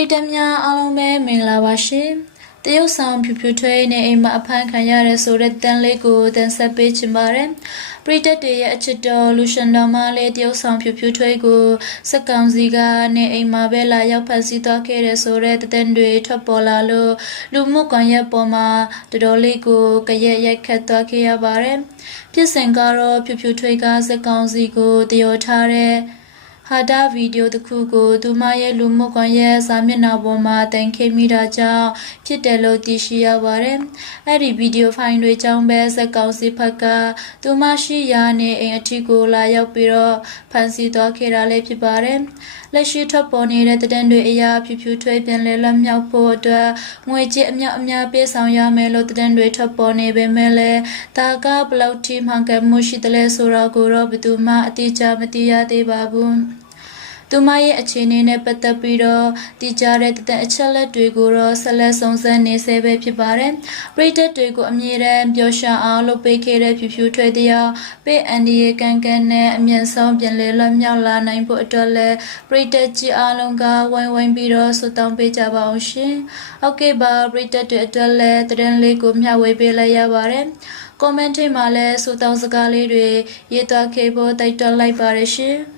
ရိတများအားလုံးပဲမင်္ဂလာပါရှင်။တရုတ်ဆောင်ဖြူဖြူထွေးနဲ့အိမ်မှာအဖမ်းခံရတဲ့ဆိုတဲ့တန်လေးကိုတင်ဆက်ပေးချင်ပါတယ်။ပရိသတ်တွေရဲ့အချစ်တော်လူရှင်တော်မလေးတရုတ်ဆောင်ဖြူဖြူထွေးကိုစက်ကောင်စီကနေအိမ်မှာပဲလာရောက်ဖမ်းဆီးသွားခဲ့တဲ့ဆိုတဲ့တဲ့တွေထွက်ပေါ်လာလို့လူမှုကွန်ရက်ပေါ်မှာတော်လေးကိုကြရက်ရိုက်ခတ်သွားခဲ့ရပါတယ်။ဖြစ်စဉ်ကတော့ဖြူဖြူထွေးကစက်ကောင်စီကိုတရောထားတဲ့ဟာတာဗီဒီယိုတစ်ခုကိုသူမရဲ့လူမှုကွန်ရက်စာမျက်နှာပေါ်မှာတင်ခဲ့မိတာကြောင့်ဖြစ်တယ်လို့သိရှိရပါတယ်။အဲ့ဒီဗီဒီယိုဖိုင်တွေကြောင့်ပဲစက်ကောင်စီဘက်ကသူမရှိရာနေအိမ်အထိကိုလာရောက်ပြီးတော့ဖမ်းဆီးသွားခဲ့တာလည်းဖြစ်ပါတယ်။လက်ရှိထွက်ပေါ်နေတဲ့တဲ့တွေအရာဖြူဖြူထွေးပြန်လည်လွတ်မြောက်ဖို့အတွက်ငွေကြေးအများအများပေးဆောင်ရမယ်လို့တဲ့တွေထွက်ပေါ်နေပေမဲ့လည်းဒါကဘလောက်ထိမှန်ကန်မှုရှိတယ်လဲဆိုတော့ကိုတော့ဘယ်သူမှအတိအကျမသိရသေးပါဘူး။သူမရဲ့အခြေအနေနဲ့ပတ်သက်ပြီးတော့တည်ကြတဲ့တဲ့အချက်လက်တွေကိုတော့ဆက်လက်စုံစမ်းနေဆဲပဲဖြစ်ပါတယ်။ပရိသတ်တွေကိုအမြဲတမ်းပျော်ရွှင်အောင်လုပ်ပေးခဲ့တဲ့ဖြူဖြူထွေးတရားပေးအန်ဒီရဲ့ကန်ကန်နဲ့အမြင့်ဆုံးပြန်လည်လွတ်မြောက်လာနိုင်ဖို့အတွက်လည်းပရိသတ်ကြီးအားလုံးကဝိုင်းဝိုင်းပြီးတော့ဆုတောင်းပေးကြပါအောင်ရှင်။ဟုတ်ကဲ့ပါပရိသတ်တွေအတွက်လည်းသတင်းလေးကိုမျှဝေပေးလိုက်ရပါတယ်။ comment ထဲမှာလည်းဆုတောင်းစကားလေးတွေရေးသွားခဲ့ဖို့တိုက်တွန်းလိုက်ပါတယ်ရှင်။